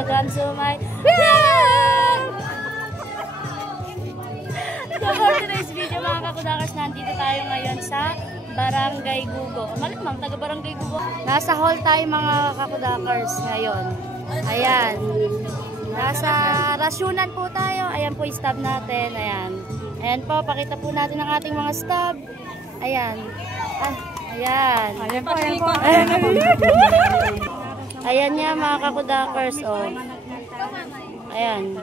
Welcome to my vlog! So for today's video mga kakudakers, nandito tayo ngayon sa Barangay Gugo. Malamang taga Barangay Gugo. Nasa hall tayo mga kakudakers ngayon. Ayan. Nasa rasyunan po tayo. Ayan po yung stab natin. Ayan. Ayan po, pakita po natin ang ating mga stab. Ayan. Ayan. Ayan po, ayan po. Ayan niya mga kakudakers. Oh. Ayan.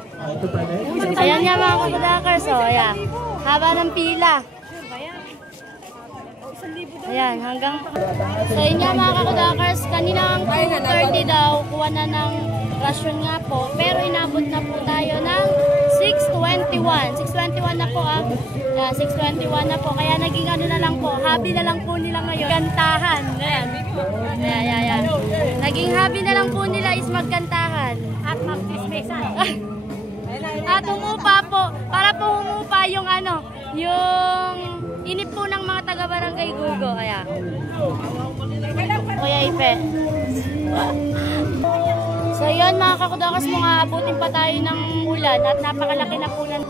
Ayan niya mga kakudakers. Oh. Ayan. Haba ng pila. Ayan, hanggang sa inyo mga kakudakers, kaninang 2:30 daw, kuha na ng rasyon nga po. Pero inabot na po tayo ng 6:21. 6:21 na po ah. 6:21 na po. Kaya naging ano na lang po, hobby na lang po nila ngayon. Gantahan. Ayan. Ayan. Naging hobby na lang po nila is magkantahan. At mag-dismesan. At humupa po. Para po humupa yung ano, yung inip po ng mga taga-Barangay Gugo. Ayan. Kuya Ipe. So yun mga kakudakas, mga abutin pa tayo ng ulan at napakalaki na po na.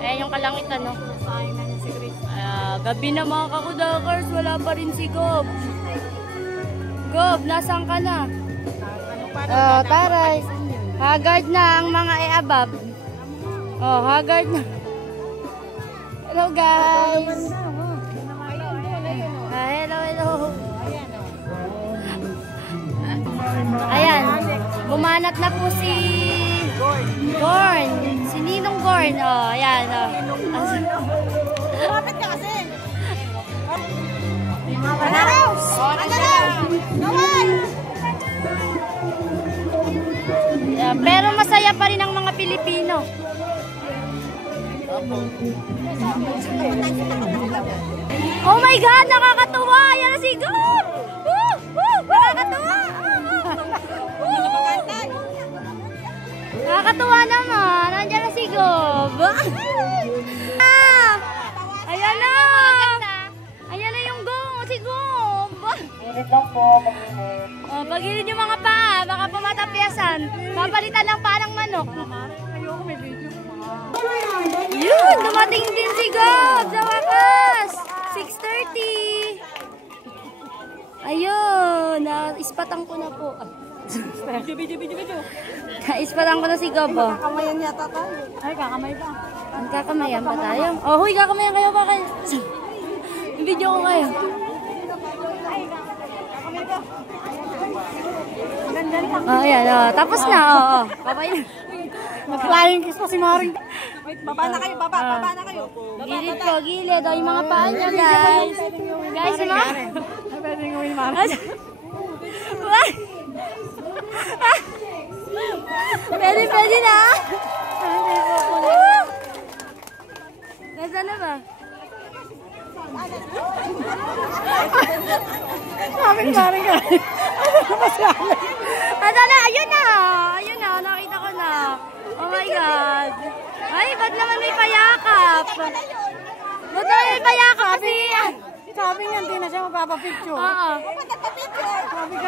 Ayan yung kalangitan, no? Gabi na mga kakudakers, wala pa rin si Gob. Gob, nasaan ka na? Taray. Haggard na ang mga eabab. Oh, haggard na. Hello guys. Hello. Ayan. Bumanat na po si Gorn. Si Ninong Gorn. Oh, ayan. Lumapit ka kasi. Anaraw! Nawal! Pero masaya pa rin ang mga Pilipino. Oh my God! Nakakatuwa! Ayan na si Gob! Nakakatuwa! Nakakatuwa naman! Nandiyan na si Gob! Ayan na! Ayan na yung Gob! Si Gob! Oh, pagilid yung mga paa, baka pumatapyasan. Papalitan lang pa ng manok. Yun! Dumating din si Gob! Sa wakas! 6:30. Ayun! Ispatan ko na po. Ispatan ko na si Gob. Kakamayan yata tayo. Ay, kakamay pa. Kakamayan pa tayo? Oh, huy, kakamayan kayo ba kayo? Video ko kayo. Oh, ayan. Oh, tapos na. Oh. Babay na. Nag-flying kiss pa si Maring. Baba na kayo, baba na kayo. Gilid po, gilid. O, yung mga paa niya, guys. Guys, ma? Pwede nga yung Maring. Pwede na. Nasaan na ba? Maring ka. Ano na? Ayun na. Nakita ko na. Oh my God. Ay, ba't naman may payakap? Sabi niya, hindi na siya magpapapicture. Oo.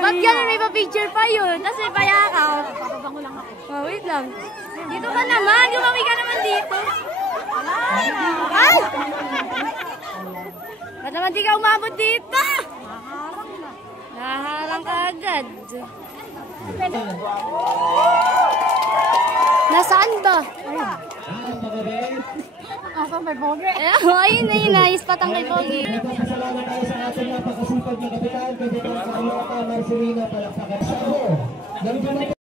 Ba't gano'n may pa-picture pa yun? Tapos may payakap. Papabango lang ako. Oh, wait lang. Dito ka naman. Gumawi ka naman dito. Ay! Ba't naman di ka umabot dito? Naharang ka agad. Nasaan ba? Asan may boge? Ayun na. Ispatang kay Pogi. Nagpapasalamat tayo sa ating napakasipag na kapitan, Kapitan Carlota Marcelino Palakpakan. Ganito na